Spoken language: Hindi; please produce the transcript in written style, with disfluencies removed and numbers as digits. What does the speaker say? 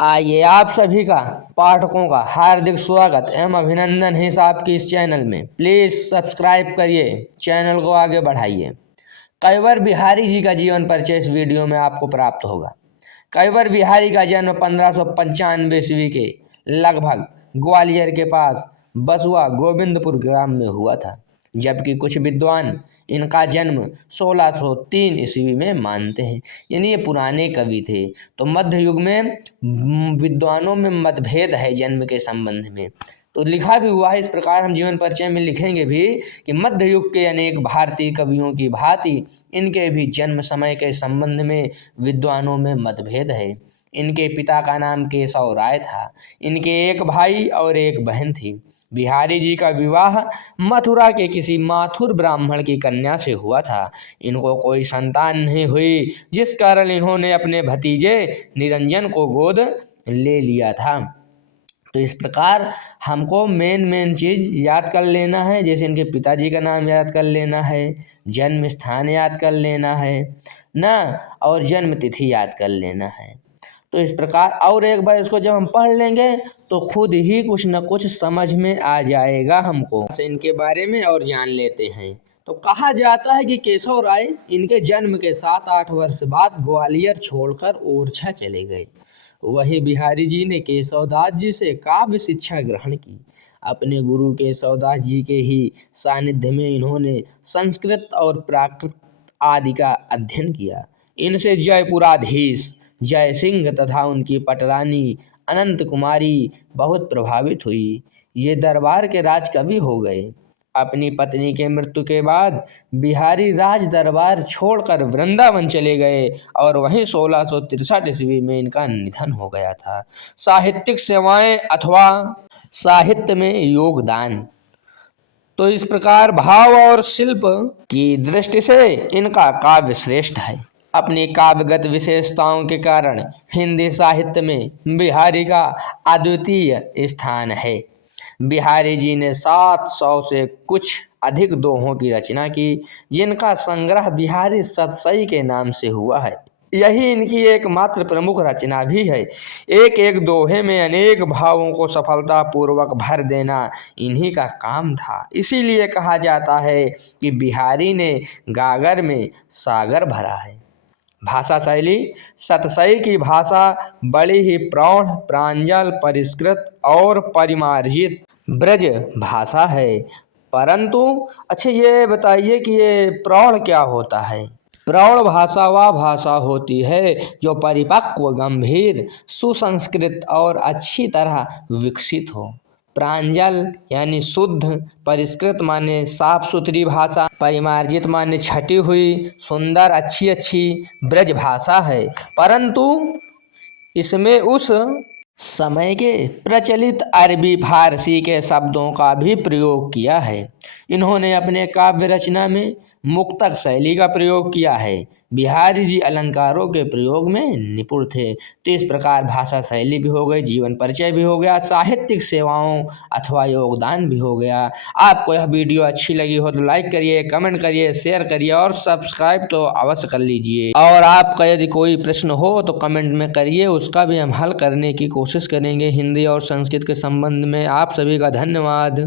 आइए आप सभी का पाठकों का हार्दिक स्वागत एवं अभिनंदन है आपके इस चैनल में। प्लीज़ सब्सक्राइब करिए, चैनल को आगे बढ़ाइए। कइवर बिहारी जी का जीवन परिचय इस वीडियो में आपको प्राप्त होगा। कइवर बिहारी का जन्म 1595 ईस्वी के लगभग ग्वालियर के पास बसुआ गोविंदपुर ग्राम में हुआ था, जबकि कुछ विद्वान इनका जन्म 1603 ईस्वी में मानते हैं। यानी ये पुराने कवि थे। तो मध्य युग में विद्वानों में मतभेद है जन्म के संबंध में। तो लिखा भी हुआ है इस प्रकार, हम जीवन परिचय में लिखेंगे भी कि मध्य युग के अनेक भारतीय कवियों की भांति इनके भी जन्म समय के संबंध में विद्वानों में मतभेद है। इनके पिता का नाम केशव राय था। इनके एक भाई और एक बहन थी। बिहारी जी का विवाह मथुरा के किसी माथुर ब्राह्मण की कन्या से हुआ था। इनको कोई संतान नहीं हुई, जिस कारण इन्होंने अपने भतीजे निरंजन को गोद ले लिया था। तो इस प्रकार हमको मेन चीज़ याद कर लेना है। जैसे इनके पिताजी का नाम याद कर लेना है, जन्म स्थान याद कर लेना है ना, और जन्म तिथि याद कर लेना है। तो इस प्रकार और एक बार इसको जब हम पढ़ लेंगे तो खुद ही कुछ न कुछ समझ में आ जाएगा हमको। इनके बारे में और जान लेते हैं। तो कहा जाता है कि केशव राय इनके जन्म के 7-8 वर्ष बाद ग्वालियर छोड़कर ओरछा चले गए। वहीं बिहारी जी ने केशवदास जी से काव्य शिक्षा ग्रहण की। अपने गुरु केशवदास जी के ही सानिध्य में इन्होंने संस्कृत और प्राकृत आदि का अध्ययन किया। इनसे जयपुराधीश जय सिंह तथा उनकी पटरानी अनंत कुमारी बहुत प्रभावित हुई। ये दरबार के राजकवि हो गए। अपनी पत्नी के मृत्यु के बाद बिहारी राज दरबार छोड़कर वृंदावन चले गए और वहीं 1663 ईस्वी में इनका निधन हो गया था। साहित्यिक सेवाएं अथवा साहित्य में योगदान। तो इस प्रकार भाव और शिल्प की दृष्टि से इनका काव्य श्रेष्ठ है। अपनी काव्यगत विशेषताओं के कारण हिंदी साहित्य में बिहारी का अद्वितीय स्थान है। बिहारी जी ने 700 से कुछ अधिक दोहों की रचना की, जिनका संग्रह बिहारी सतसई के नाम से हुआ है। यही इनकी एकमात्र प्रमुख रचना भी है। एक एक दोहे में अनेक भावों को सफलतापूर्वक भर देना इन्हीं का काम था। इसीलिए कहा जाता है कि बिहारी ने गागर में सागर भरा है। भाषा शैली। सतसई की भाषा बड़ी ही प्रौढ़, प्रांजल, परिष्कृत और परिमार्जित ब्रज भाषा है। परंतु अच्छा ये बताइए कि ये प्रौढ़ क्या होता है? प्रौढ़ भाषा वह भाषा होती है जो परिपक्व, गंभीर, सुसंस्कृत और अच्छी तरह विकसित हो। प्रांजल यानी शुद्ध, परिष्कृत माने साफ सुथरी भाषा, परिमार्जित माने छटी हुई, सुंदर, अच्छी ब्रज भाषा है। परंतु इसमें उस समय के प्रचलित अरबी फारसी के शब्दों का भी प्रयोग किया है। इन्होंने अपने काव्य रचना में मुक्तक शैली का प्रयोग किया है। बिहारी जी अलंकारों के प्रयोग में निपुण थे। तो इस प्रकार भाषा शैली भी हो गई, जीवन परिचय भी हो गया, साहित्यिक सेवाओं अथवा योगदान भी हो गया। आपको यह वीडियो अच्छी लगी हो तो लाइक करिए, कमेंट करिए, शेयर करिए और सब्सक्राइब तो अवश्य कर लीजिए। और आपका यदि कोई प्रश्न हो तो कमेंट में करिए, उसका भी हम हल करने की कोशिश करेंगे हिंदी और संस्कृत के संबंध में। आप सभी का धन्यवाद।